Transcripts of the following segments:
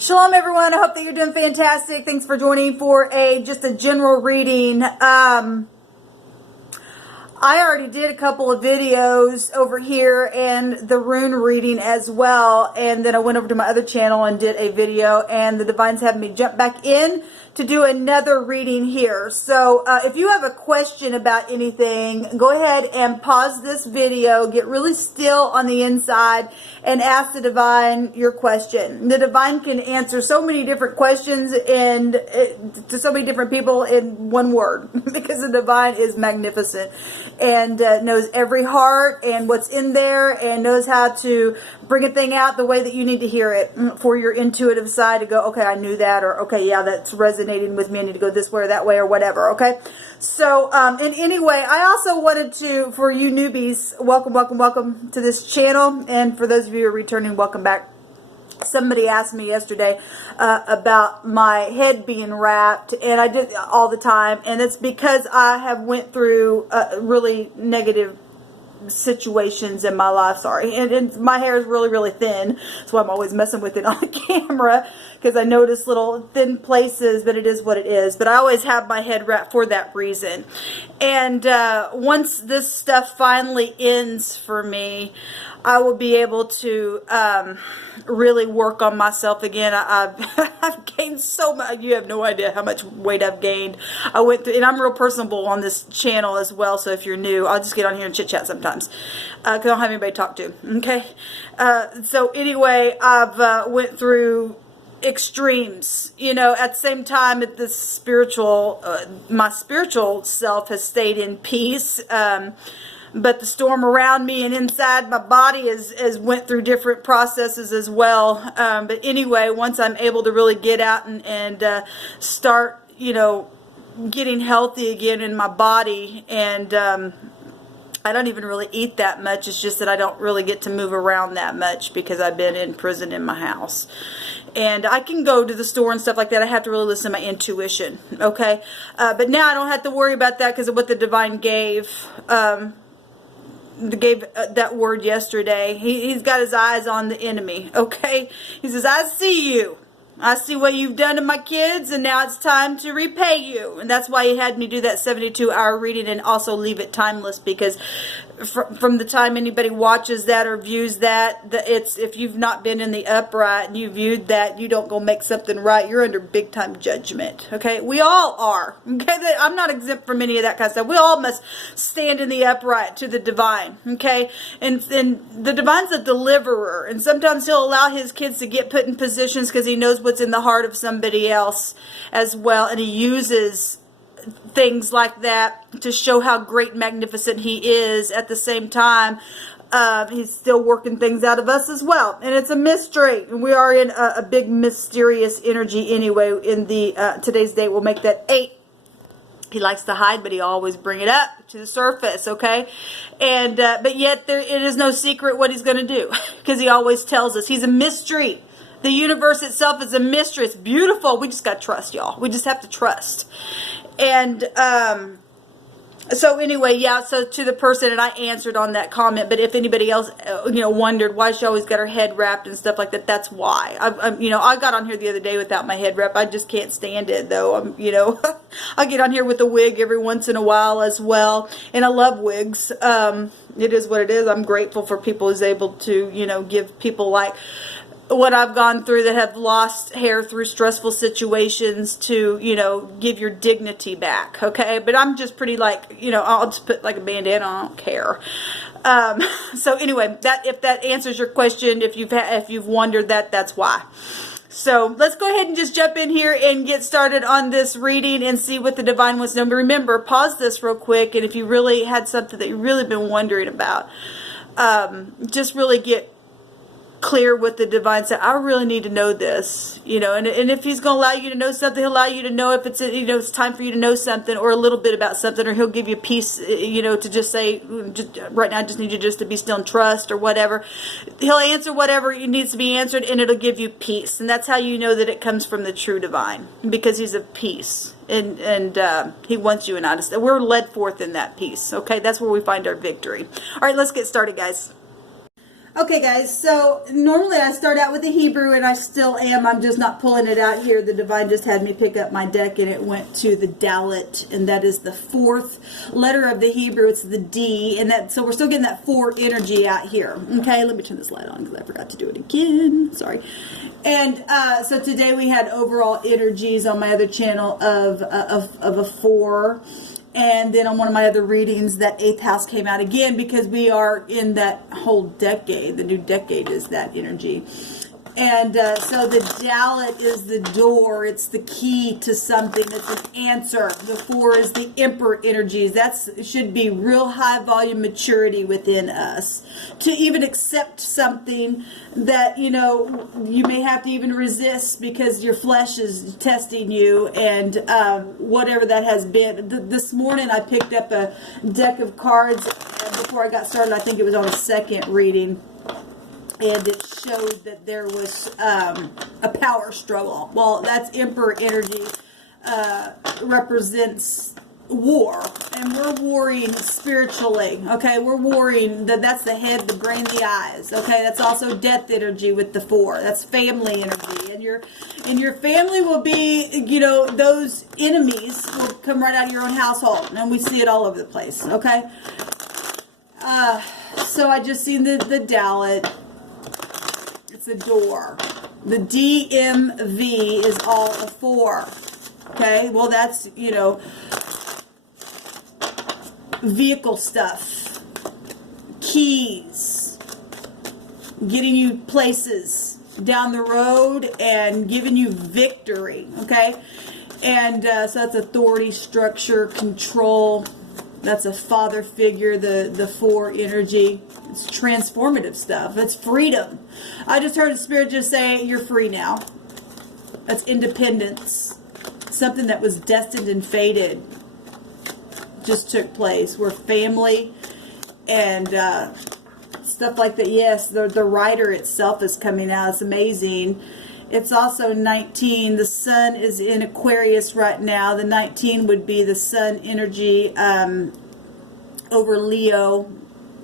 Shalom everyone, I hope that you're doing fantastic. Thanks for joining for just a general reading. I already did a couple of videos over here and the rune reading as well, and then I went over to my other channel and did a video, and the Divine's having me jump back in to do another reading here. So if you have a question about anything, go ahead and pause this video, get really still on the inside, and ask the Divine your question. The Divine can answer so many different questions and to so many different people in one word because the Divine is magnificent and knows every heart and what's in there and knows how to bring a thing out the way that you need to hear it for your intuitive side to go, okay, I knew that, or okay, yeah, that's resonating with me, I need to go this way or that way or whatever, okay? So, and anyway, I also wanted to, for you newbies, welcome to this channel, and for those of you who are returning, welcome back. Somebody asked me yesterday about my head being wrapped, and I did all the time, and it's because I have went through really negative situations in my life, sorry, and my hair is really thin, so I'm always messing with it on the camera because I notice little thin places, but it is what it is. But I always have my head wrapped for that reason. And once this stuff finally ends for me, I will be able to really work on myself again. I've gained so much. You have no idea how much weight I've gained. I went through, and I'm real personable on this channel as well, so if you're new, I'll just get on here and chit chat sometimes because I don't have anybody to talk to, okay? So anyway, I've went through extremes, you know. At the same time, at the spiritual, my spiritual self has stayed in peace, but the storm around me and inside my body has went through different processes as well. But anyway, once I'm able to really get out and start, you know, getting healthy again in my body, and I don't even really eat that much. It's just that I don't really get to move around that much because I've been in prison in my house. And I can go to the store and stuff like that. I have to really listen to my intuition, okay? But now I don't have to worry about that because of what the Divine gave that word yesterday. He's got his eyes on the enemy, okay? He says, I see you. I see what you've done to my kids, and now it's time to repay you. And that's why he had me do that 72-hour reading and also leave it timeless, because from the time anybody watches that or views that, it's, if you've not been in the upright and you viewed that, you don't go make something right, you're under big time judgment, okay? We all are, okay? I'm not exempt from any of that kind of stuff. We all must stand in the upright to the Divine, okay? And the Divine's a deliverer, and sometimes he'll allow his kids to get put in positions because he knows what's in the heart of somebody else as well, and he uses things like that to show how great and magnificent he is. At the same time, he's still working things out of us as well, and it's a mystery, and we are in a big mysterious energy anyway. In the today's date will make that 8. He likes to hide, but he always bring it up to the surface, okay? And but yet it is no secret what he's going to do, because he always tells us he's a mystery. The universe itself is a mystery. It's beautiful. We just got to trust, y'all. We just have to trust. And so anyway, yeah, so to the person, and I answered on that comment, but if anybody else, you know, wondered why she always got her head wrapped and stuff like that, that's why. You know, I got on here the other day without my head wrap. I just can't stand it, though. You know, I get on here with a wig every once in a while as well, and I love wigs. It is what it is. I'm grateful for people who's able to, you know, give people like what I've gone through that have lost hair through stressful situations to, you know, give your dignity back, okay? But I'm just pretty like, you know, I'll just put like a bandana on, I don't care. So anyway, that, if that answers your question, if you've wondered that, that's why. So let's go ahead and just jump in here and get started on this reading and see what the Divine wants to know. But remember, pause this real quick, and if you really had something that you've really been wondering about, just really get clear with the Divine. Say, I really need to know this, you know, and if he's going to allow you to know something, he'll allow you to know if it's, you know, it's time for you to know something or a little bit about something, or he'll give you peace, you know, to just say, just, right now I just need you just to be still and trust or whatever. He'll answer whatever needs to be answered, and it'll give you peace. And that's how you know that it comes from the true Divine, because he's of peace. And he wants you and I to stay. We're led forth in that peace, okay? That's where we find our victory. All right, let's get started, guys. Okay, guys, so normally I start out with the Hebrew, and I still am. I'm just not pulling it out here. The Divine just had me pick up my deck, and it went to the Dalet, and that is the fourth letter of the Hebrew. It's the D, and that, so we're still getting that 4 energy out here. Okay, let me turn this light on because I forgot to do it again. Sorry. And so today we had overall energies on my other channel of a 4. And then on one of my other readings, that 8th house came out again because we are in that whole decade. The new decade is that energy. And so the Dalet is the door. It's the key to something. It's an answer. The 4 is the Emperor energies. That should be real high volume maturity within us. To even accept something that, you know, you may have to even resist because your flesh is testing you, and whatever that has been. This morning I picked up a deck of cards before I got started. I think it was on a second reading. And it showed that there was a power struggle. Well, that's Emperor energy, represents war. And we're warring spiritually, okay? We're warring, that's the head, the brain, the eyes, okay? That's also death energy with the 4. That's family energy. And your family will be, you know, those enemies will come right out of your own household. And we see it all over the place, okay? So I just seen the Dalet. The door. The DMV is all a 4. Okay, well that's, you know, vehicle stuff, keys, getting you places down the road and giving you victory. Okay, and so that's authority, structure, control. That's a father figure, the 4 energy. It's transformative stuff. It's freedom. I just heard the Spirit just say, you're free now. That's independence. Something that was destined and fated just took place. We're family and stuff like that. Yes, the writer itself is coming out. It's amazing. It's also 19. The sun is in Aquarius right now. The 19 would be the sun energy over Leo.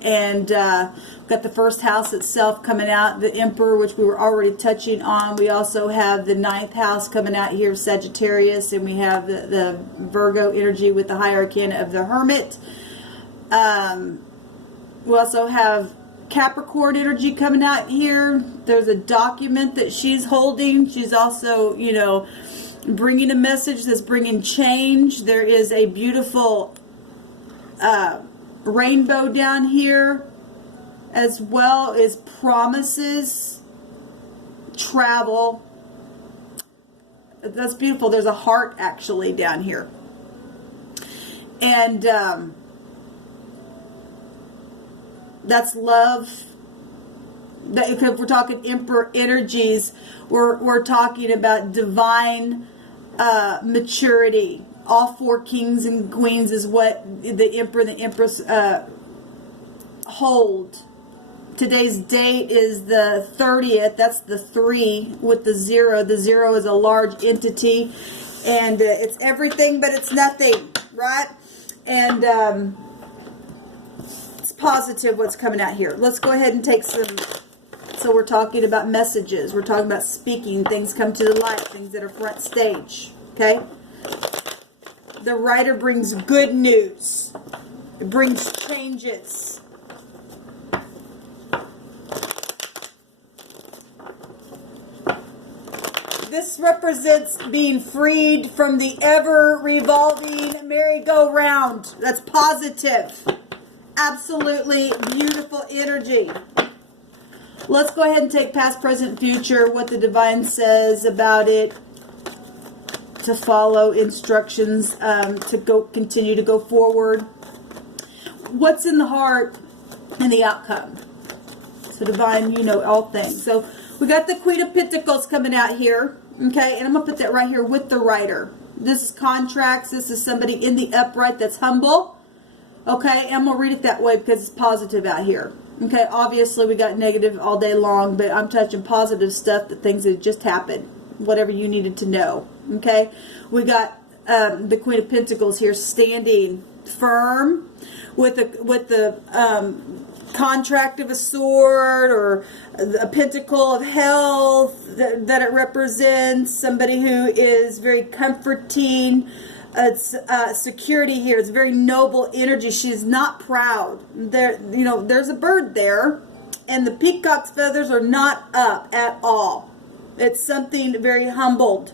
And got the first house itself coming out, the Emperor, which we were already touching on. We also have the 9th house coming out here, Sagittarius, and we have the Virgo energy with the high arcana of the Hermit. We also have Capricorn energy coming out here. There's a document that she's holding. She's also, you know, bringing a message that's bringing change. There is a beautiful rainbow down here, as well as promises, travel. That's beautiful. There's a heart actually down here. And that's love. That, if we're talking Emperor energies, we're talking about divine maturity. All 4 kings and queens is what the Emperor and the Empress hold. Today's date is the 30th. That's the 3 with the 0. The 0 is a large entity. And it's everything, but it's nothing, right? And it's positive what's coming out here. Let's go ahead and take some. So we're talking about messages. We're talking about speaking. Things come to the light. Things that are front stage. Okay? The writer brings good news. It brings changes. This represents being freed from the ever-revolving merry-go-round. That's positive. Absolutely beautiful energy. Let's go ahead and take past, present, future, what the Divine says about it. To follow instructions, to continue to go forward. What's in the heart and the outcome. So Divine, you know all things. So we got the Queen of Pentacles coming out here. Okay, and I'm going to put that right here with the writer. This is contracts. This is somebody in the upright that's humble. Okay, and I'm going to read it that way because it's positive out here. Okay, obviously we got negative all day long, but I'm touching positive stuff, the things that just happened. Whatever you needed to know. Okay, we got the Queen of Pentacles here standing firm with the contract of a sword, or a pentacle of health that it represents. Somebody who is very comforting. It's security here. It's very noble energy. She is not proud. There, there's a bird there, and the peacock's feathers are not up at all. It's something very humbled,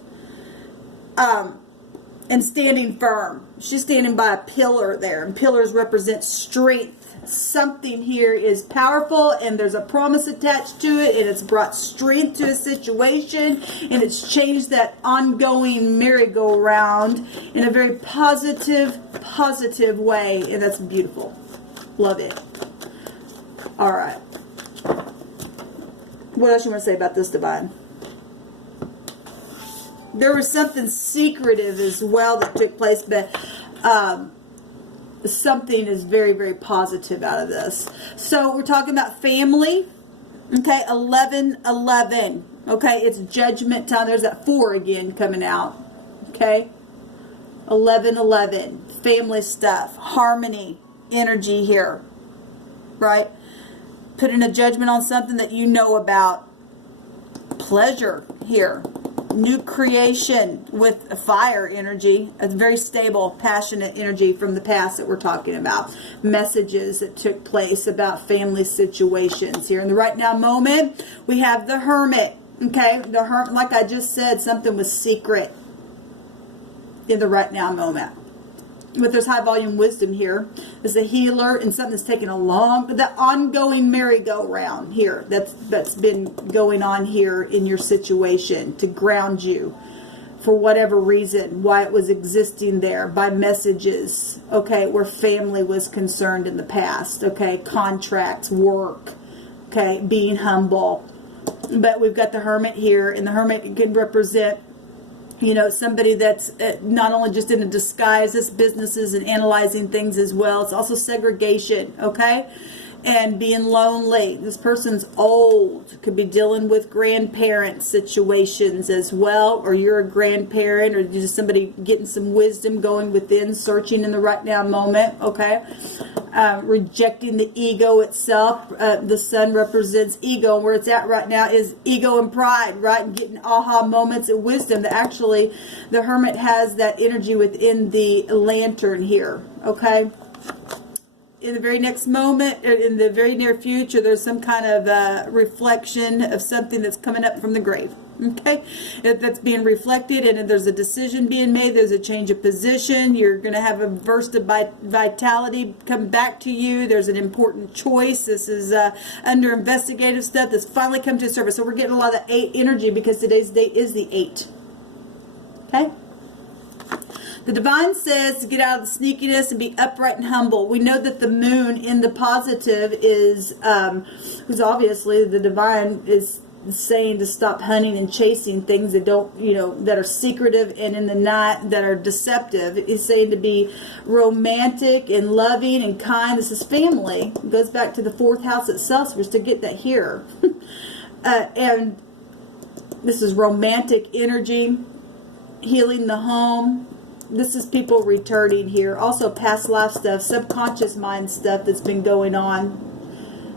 and standing firm. She's standing by a pillar there, and pillars represent strength. Something here is powerful, and there's a promise attached to it, and it's brought strength to a situation, and it's changed that ongoing merry-go-round in a very positive way, and that's beautiful. Love it. All right. What else you want to say about this, Divine? There was something secretive as well that took place, but something is very, very positive out of this. So we're talking about family. Okay, 11-11. Okay, it's judgment time. There's that 4 again coming out. Okay, 11-11. Family stuff, harmony, energy here. Right? Putting a judgment on something that you know about. Pleasure here. New creation with a fire energy, a very stable, passionate energy from the past that we're talking about. Messages that took place about family situations here. In the right now moment, we have the Hermit. Okay, the Hermit, like I just said, something was secret in the right now moment. But there's high volume wisdom here. There's a healer and something that's taking a long, the ongoing merry-go-round here that's been going on here in your situation to ground you for whatever reason, why it was existing there, by messages, okay, where family was concerned in the past, okay, contracts, work, okay, being humble. But we've got the Hermit here, and the Hermit can represent, somebody that's not only just in a disguise, this businesses and analyzing things as well. It's also segregation, okay? And being lonely. This person's old. Could be dealing with grandparent situations as well, or you're a grandparent, or just somebody getting some wisdom going within, searching in the right now moment, okay? Rejecting the ego itself. The sun represents ego, and where it's at right now is ego and pride, right? And getting aha moments of wisdom. That actually, the Hermit has that energy within the lantern here, okay? In the very next moment, in the very near future, there's some kind of reflection of something that's coming up from the grave. Okay, that's being reflected, and there's a decision being made. There's a change of position. You're going to have a burst of vitality come back to you. There's an important choice. This is under investigative stuff that's finally come to the surface. So we're getting a lot of 8 energy because today's date is the 8. Okay. The Divine says to get out of the sneakiness and be upright and humble. We know that the moon in the positive is, because obviously the Divine is saying to stop hunting and chasing things that don't, that are secretive, and in the night that are deceptive. Is saying to be romantic and loving and kind. This is family. It goes back to the 4th house itself, so we're to get that here. And this is romantic energy, healing the home. This is people returning here. Also past life stuff, subconscious mind stuff that's been going on.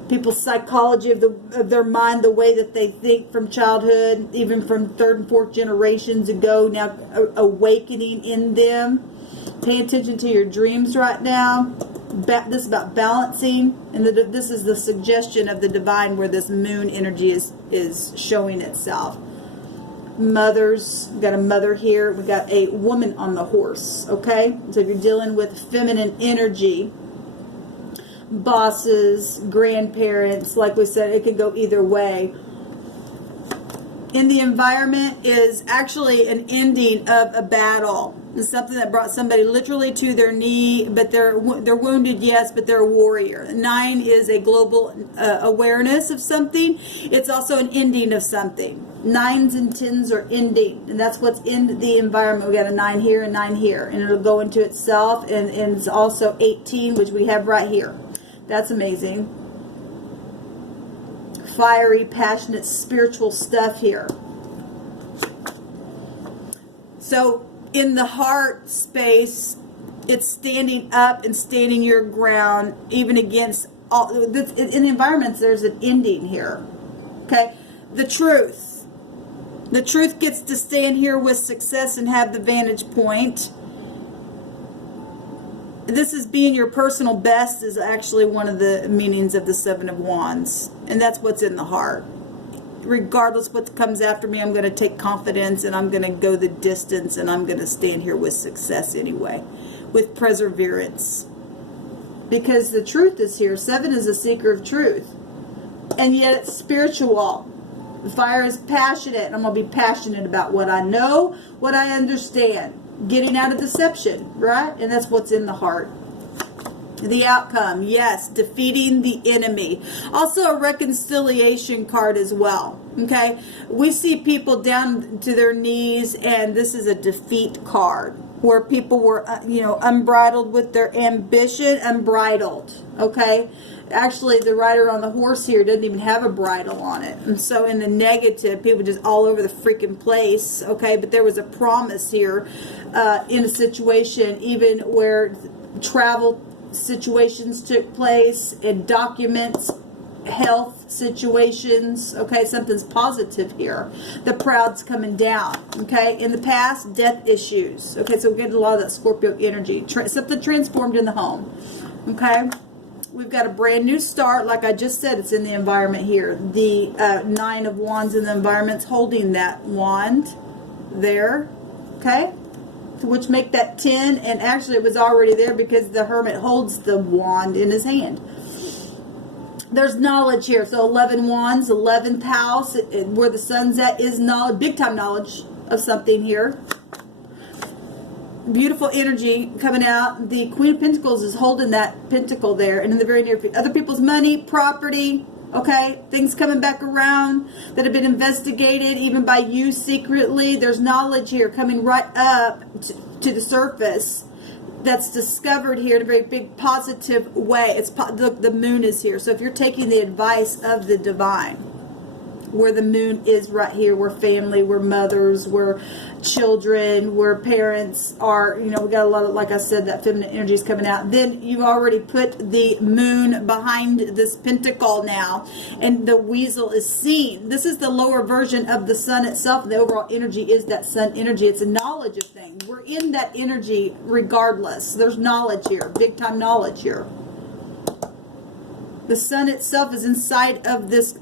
People's psychology of their mind, the way that they think from childhood, even from 3rd and 4th generations ago, now awakening in them. Pay attention to your dreams right now. This is about balancing, and this is the suggestion of the Divine where this moon energy is showing itself. Mothers, we got a mother here, we got a woman on the horse, okay? So if you're dealing with feminine energy, bosses, grandparents, like we said, it could go either way. In the environment is actually an ending of a battle. It's something that brought somebody literally to their knee, but they're wounded, yes, but they're a warrior. 9 is a global awareness of something. It's also an ending of something. 9s and 10s are ending, and that's what's in the environment. We got a 9 here and 9 here, and it'll go into itself, and it's also 18, which we have right here. That's amazing. Fiery, passionate, spiritual stuff here. So in the heart space, it's standing up and standing your ground, even against in the environments, there's an ending here. Okay, the truth. The truth gets to stand here with success and have the vantage point. This is being your personal best is actually one of the meanings of the Seven of Wands. And that's what's in the heart. Regardless what comes after me, I'm going to take confidence and I'm going to go the distance and I'm going to stand here with success anyway. With perseverance. Because the truth is here. 7 is a seeker of truth. And yet it's spiritual. The fire is passionate. And I'm going to be passionate about what I know, what I understand. Getting out of deception, right? And that's what's in the heart. The outcome, yes, defeating the enemy. Also a reconciliation card as well, okay? We see people down to their knees, and this is a defeat card where people were, unbridled with their ambition, unbridled, okay? Actually, the rider on the horse here doesn't even have a bridle on it. And so in the negative, people just all over the freaking place, okay? But there was a promise here in a situation even where travel situations took place and documents, health situations, okay? Something's positive here. The proud's coming down, okay? In the past, death issues, okay? So we're getting a lot of that Scorpio energy. Something transformed in the home, okay? We've got a brand new start. Like I just said, it's in the environment here. The 9 of Wands in the environment's holding that wand there, okay? Which make that 10, and actually it was already there because the Hermit holds the wand in his hand. There's knowledge here. So 11 wands, 11th house, where the sun's at is knowledge, big time knowledge of something here. Beautiful energy coming out. The Queen of Pentacles is holding that pentacle there, and in the very near future, other people's money, property, okay, things coming back around that have been investigated even by you secretly. There's knowledge here coming right up to the surface that's discovered here in a very big positive way. Look, the moon is here. So if you're taking the advice of the divine, where the moon is right here, where family, where mothers, where children, where parents are, we got a lot of, like I said, that feminine energy is coming out. Then you've already put the moon behind this pentacle now, and the weasel is seen. This is the lower version of the sun itself. The overall energy is that sun energy. It's a knowledge of things. We're in that energy regardless. There's knowledge here, big time knowledge here. The sun itself is inside of this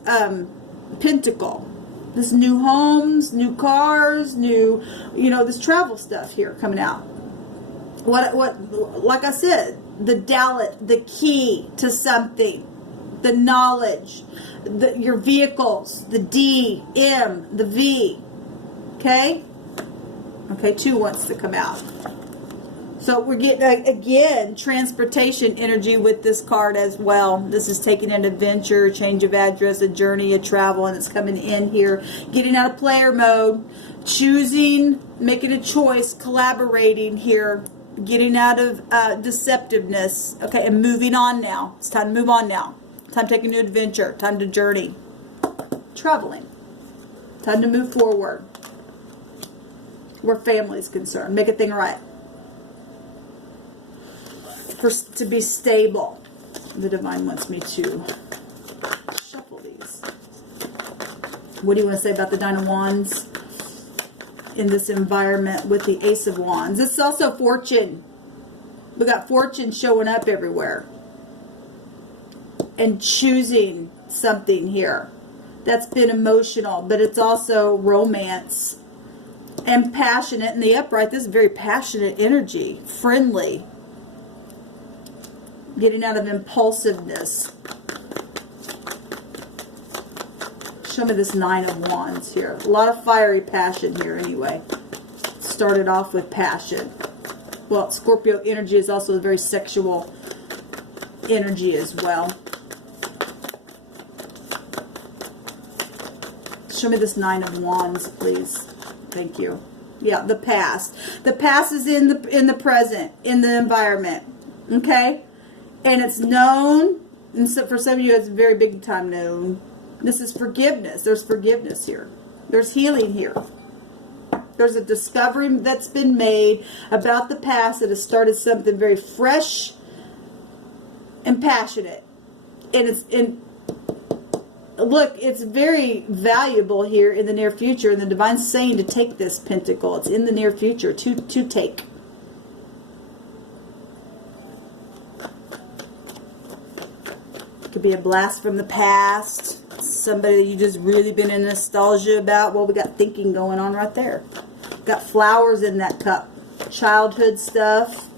pentacle. This new homes, new cars, new, this travel stuff here coming out. What, like I said, the Dalit, the key to something, the knowledge, your vehicles, the D, M, the V, okay? Okay, 2 wants to come out. So we're getting, again, transportation energy with this card as well. This is taking an adventure, a change of address, a journey, a travel, and it's coming in here. Getting out of player mode, choosing, making a choice, collaborating here, getting out of deceptiveness, okay, and moving on now. It's time to move on now. Time to take a new adventure. Time to journey. Traveling. Time to move forward. Where family is concerned. Make a thing right. To be stable. The divine wants me to shuffle these. What do you want to say about the 9 of Wands in this environment with the Ace of Wands? This is also fortune. We got fortune showing up everywhere. And choosing something here. That's been emotional, but it's also romance. And passionate. In the upright, this is very passionate energy. Friendly. Getting out of impulsiveness. Show me this 9 of Wands here. A lot of fiery passion here anyway. Started off with passion. Well, Scorpio energy is also a very sexual energy as well. Show me this 9 of Wands, please. Thank you. Yeah, the past. The past is in the present, in the environment. Okay? And it's known, and so for some of you it's very big time known. This is forgiveness. There's forgiveness here. There's healing here. There's a discovery that's been made about the past that has started something very fresh and passionate. And it's in, look, it's very valuable here in the near future, and the divine's saying to take this pentacle. It's in the near future to take. Could be a blast from the past. Somebody that you just really been in nostalgia about. Well, we got thinking going on right there. Got flowers in that cup. Childhood stuff.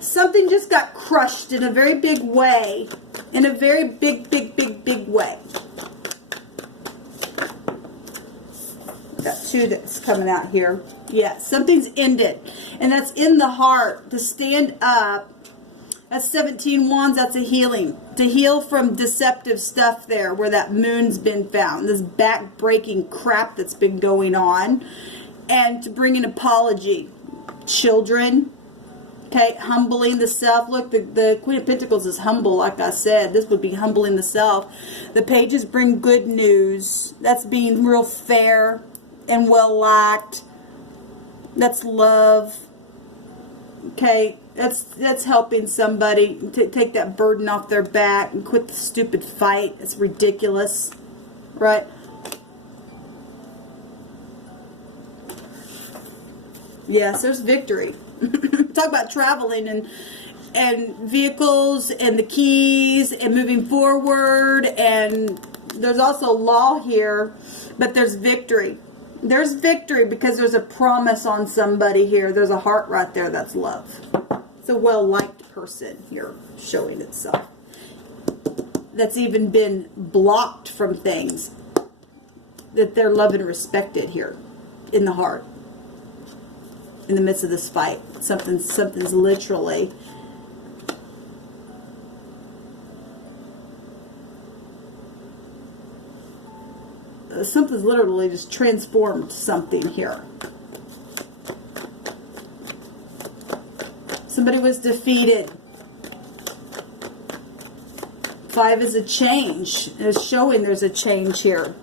Something just got crushed in a very big way. In a very big way. Got two that's coming out here. Yeah, something's ended. And that's in the heart. To stand up. That's 17 wands. That's a healing. To heal from deceptive stuff there where that moon's been found. This back-breaking crap that's been going on. And to bring an apology. Children. Okay, humbling the self. Look, the Queen of Pentacles is humble, like I said. This would be humbling the self. The pages bring good news. That's being real fair and well-liked. That's love. Okay, that's helping somebody to take that burden off their back and quit the stupid fight. It's ridiculous, right? Yes, there's victory. Talk about traveling and vehicles and the keys and moving forward, and there's also law here, but there's victory. There's victory because there's a promise on somebody here. There's a heart right there. That's love. It's a well-liked person here showing itself. That's even been blocked from things that they're loved and respected here in the heart. In the midst of this fight. Something's literally just transformed something here. Somebody was defeated. 5 is a change. It's showing there's a change here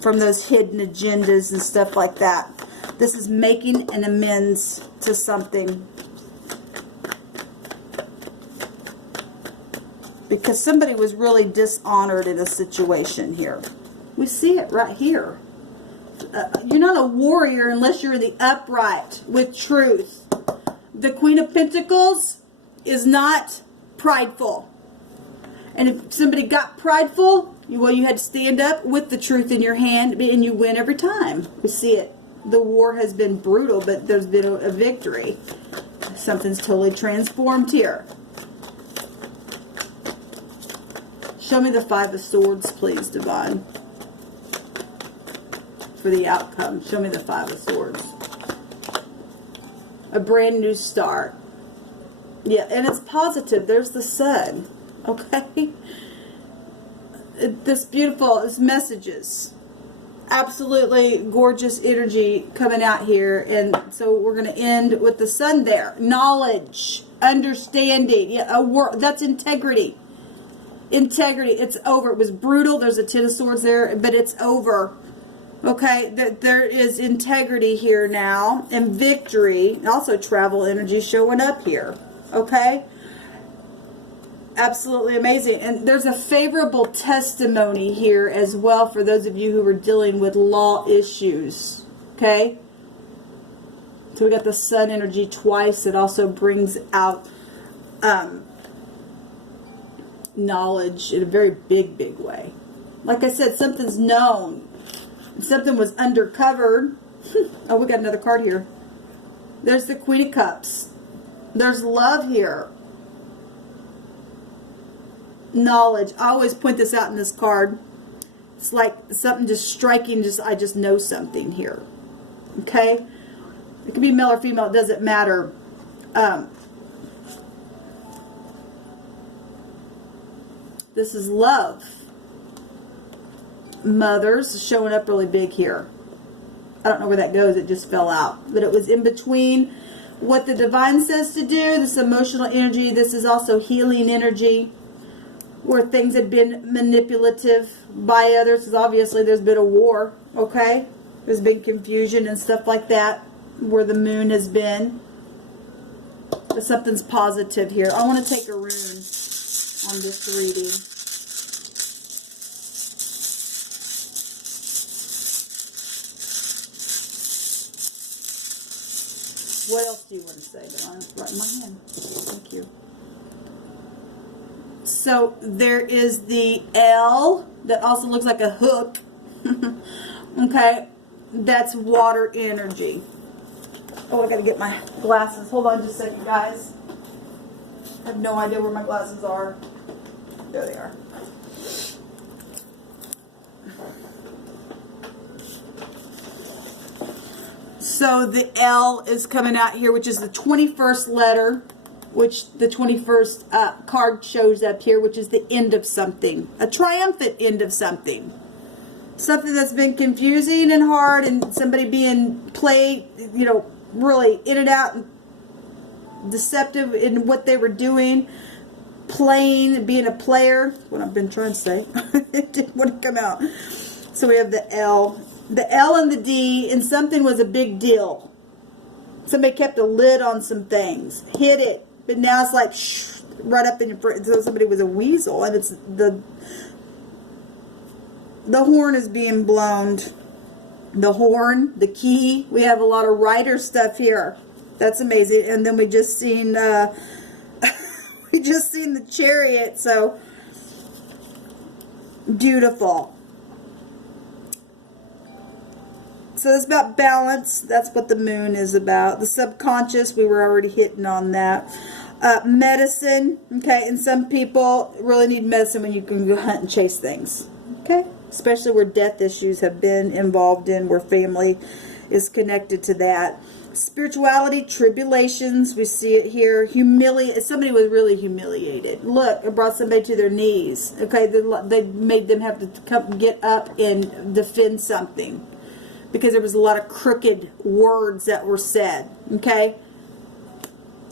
from those hidden agendas and stuff like that. This is making an amends to something. Because somebody was really dishonored in a situation here. We see it right here. You're not a warrior unless you're in the upright with truth. The Queen of Pentacles is not prideful. And if somebody got prideful, well, you had to stand up with the truth in your hand, and you win every time. We see it. The war has been brutal, but there's been a victory. Something's totally transformed here. Show me the 5 of Swords, please, Divine. For the outcome. Show me the 5 of Swords. A brand new start. Yeah, and it's positive. There's the sun. Okay? This messages. Absolutely gorgeous energy coming out here, and so we're going to end with the sun there. Knowledge, understanding, yeah, that's integrity. Integrity, it's over. It was brutal. There's a 10 of Swords there, but it's over. Okay, there is integrity here now, and victory, and also travel energy showing up here. Okay. Absolutely amazing. And there's a favorable testimony here as well for those of you who are dealing with law issues. Okay? So we got the sun energy twice. It also brings out knowledge in a very big way. Like I said, something's known. Something was undercovered. Oh, we got another card here. There's the Queen of Cups. There's love here. Knowledge. I always point this out in this card. It's like something just striking. I just know something here. Okay? It can be male or female. It doesn't matter. This is love. Mothers showing up really big here. I don't know where that goes. It just fell out. But it was in between what the divine says to do. This emotional energy. This is also healing energy. Where things had been manipulative by others. Because obviously there's been a war. Okay? There's been confusion and stuff like that. Where the moon has been. But something's positive here. I want to take a rune on this reading. What else do you want to say? But I'm right in my hand. Thank you. So there is the L that also looks like a hook. Okay, that's water energy. Oh, I gotta get my glasses. Hold on just a second, guys. I have no idea where my glasses are. There they are. So the L is coming out here, which is the 21st letter, which the 21st card shows up here, which is the end of something. A triumphant end of something. Something that's been confusing and hard, and somebody being played, you know, really in and out and deceptive in what they were doing. Playing, being a player. That's what I've been trying to say. It didn't want to come out. So we have the L. The L and the D, and something was a big deal. Somebody kept a lid on some things. Hid it. But now it's like, shh, right up in your front. So somebody was a weasel, and it's the horn is being blown. The horn, the key. We have a lot of writer stuff here. That's amazing. And then we just seen we just seen the Chariot. So beautiful. So it's about balance. That's what the moon is about. The subconscious, we were already hitting on that. Medicine, okay, and some people really need medicine when you can go hunt and chase things, okay? Especially where death issues have been involved in, where family is connected to that. Spirituality, tribulations, we see it here. Somebody was really humiliated. Look, it brought somebody to their knees, okay? They made them have to come get up and defend something, because there was a lot of crooked words that were said, okay?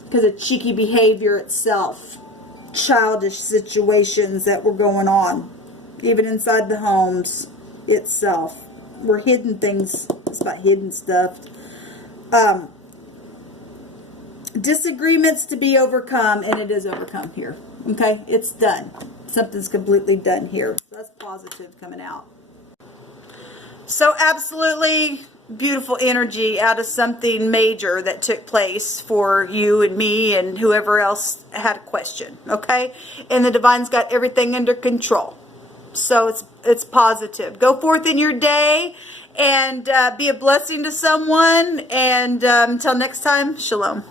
Because of cheeky behavior itself. Childish situations that were going on. Even inside the homes itself. Were hidden things. It's about hidden stuff. Disagreements to be overcome, and it is overcome here. Okay? It's done. Something's completely done here. So that's positive coming out. So absolutely beautiful energy out of something major that took place for you and me and whoever else had a question, okay? And the Divine's got everything under control. So it's positive. Go forth in your day and be a blessing to someone. And until next time, shalom.